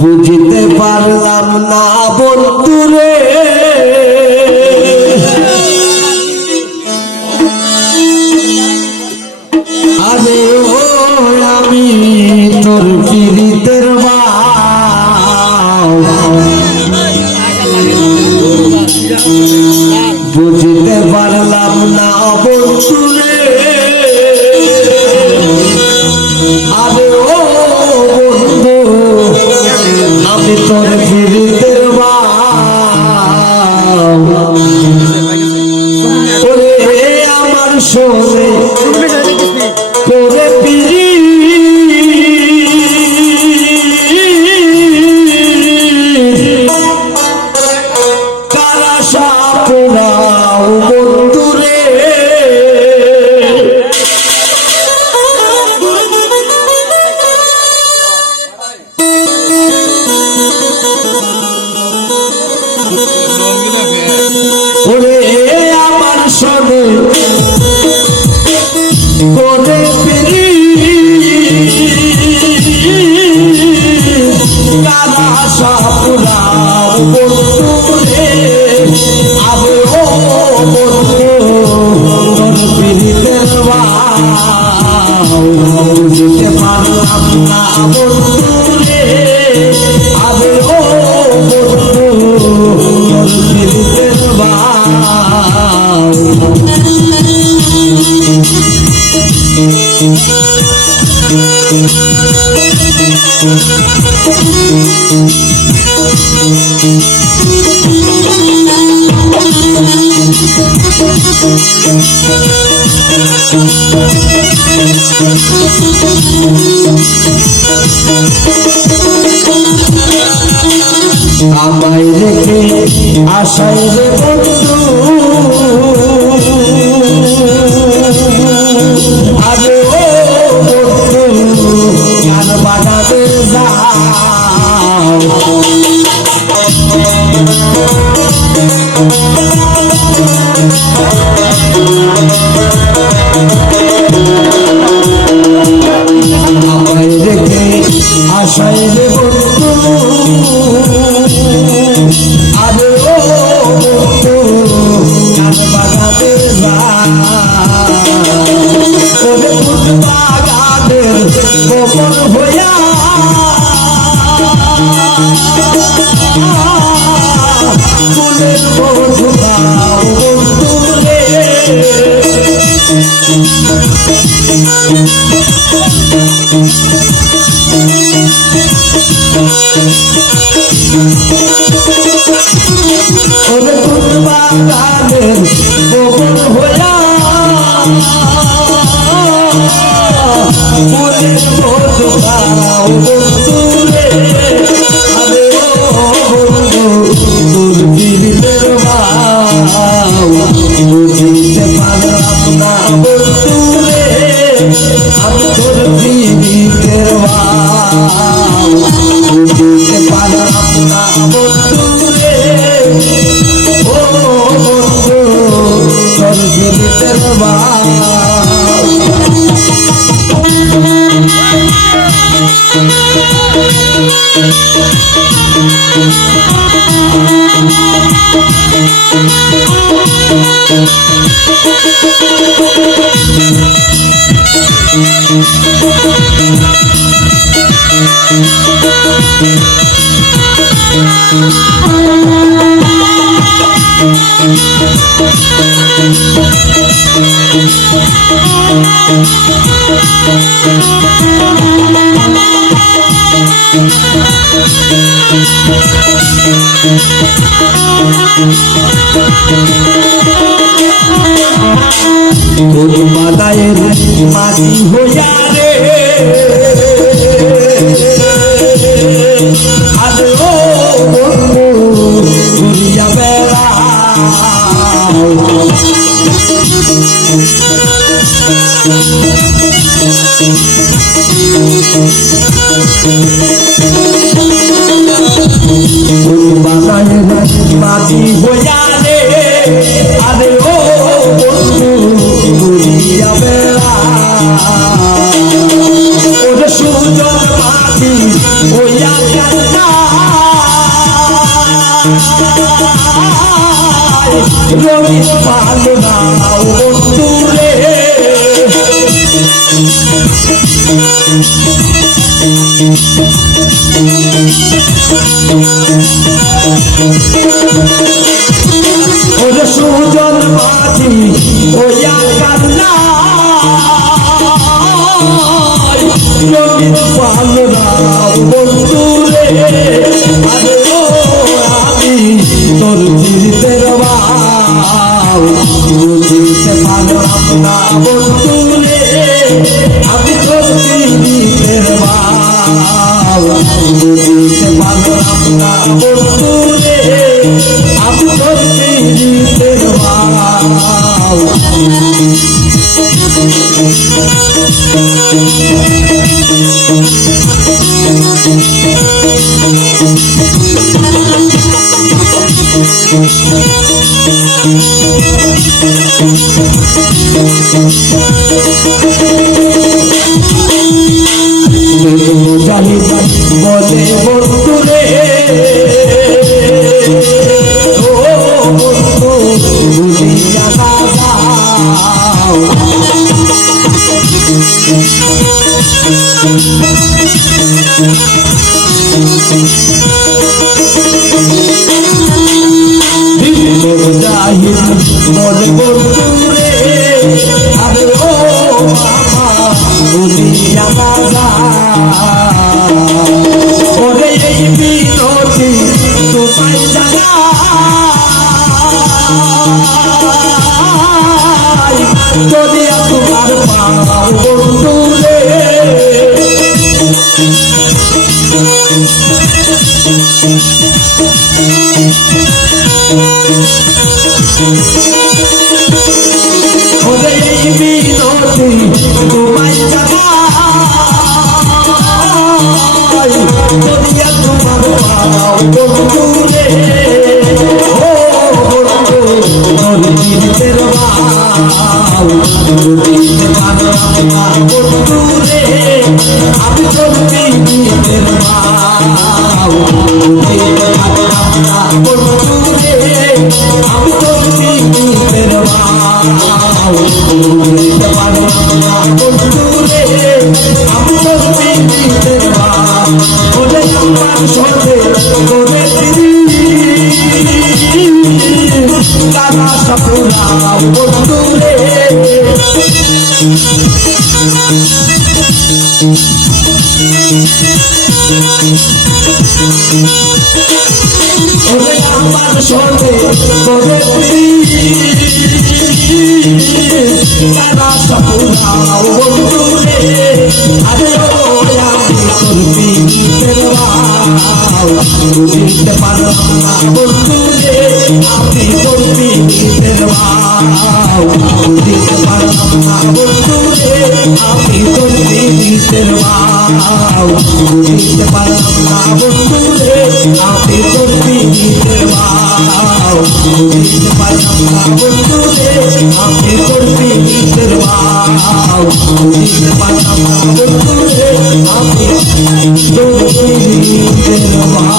বুঝতে পারলাম না বন্ধুরে আরে ও আমি তোর পিরিতের বুঝতে পারলাম না বন্ধুরে আরে ও বন্ধু আমি তোর পিরিতের ওরে আমার শোনে তোরে পিরি কারা সাপুরাও বন্ধুরে ওরে আমার শোনে তোরে পিরি কারা সাপুরাও বন্ধুরে আবে ও বন্ধু তোর পিরিতের বুঝতে পারলাম না বন্ধুরে আবে ও বন্ধু তোর পিরিতের আমায় রেখে আশায় রে বন্ধু আরে ও বন্ধু গান বাজাতে যাও আমায় রেখে আশায় রে বন্ধু আরে ও বন্ধু গান বাজাতে যাও ওরে বাগানের গোপন হইয়া ফুলের মধু দাও বন্ধুরে ওরে বাগানের গোপন হইয়া ফুলের মধু দাও বন্ধুরে আরে ও বন্ধু তোর পিরিতের বুঝতে পারলাম না বন্ধুরে আমি তোর পিরিতের বুঝতে পারলাম না বন্ধুরে ও বন্ধু তোর পিরিতের মাদায়ের মাটি হইয়া রে আরে ও বন্ধু ঘুরিয়া বেড়া মাটি হইয়া রে আরে ও বন্ধু ঘুরিয়া বেড়া ওরে সুজন মাটি হইয়া কান্না রঙিন ভালো নাও বন্ধুরে ওরে সুজন মাঝি ওয়া কান্না রঙিন ভালো নাও বন্ধুরে আরে ও আমি তোর চিরতের বাউ বুঝতে পারলাম না বন্ধুরে আমি তোর চিরতের বাউ বুঝতে পারলাম না বন্ধুরে আমি তোর চিরতের বাউ জানি বলে বন্ধুরে ও বন্ধু বুঝিয়া না যাও জাহিদ বলে বন্ধুরে আরে ও মামা বুঝিয়া না যাও ওরে এই বিনতি তোমায় জানাই যদি তোমার পাও বন্ধুরে ওরে এই বিনতি তোমায় জানাই যদি তোমার পাও বন্ধুরে ও বন্ধু তোর চিরতের বাউ বুঝতে পারলাম না বন্ধুরে আমি তোর চিরতের বাউ বুঝতে পারলাম না বন্ধুরে আমি তোর চিরতের বাউ বুঝতে পারলাম না বন্ধুরে আমি তোর চিরতের বাউ ওরে আমার সঙ্গে তোরে কারা সপুরা বন্ধুরে ওরে আমার সঙ্গে তোরে কারা সপুরা বন্ধুরে আরে ও আমি তোর পিঠের বাউ বুঝতে পারলাম না বন্ধুরে আমি তোর পিঠের বাউ বুঝতে পারলাম না বন্ধুরে আমি তোর পিঠের বাউ বুঝতে পারলাম না বন্ধুরে আমি তোর পিঠের বাউ বুঝতে পারলাম না বন্ধুরে আমি তোর পিঠের বাউ বুঝতে পারলাম না বন্ধুরে আমি তোর পিঠের বাউ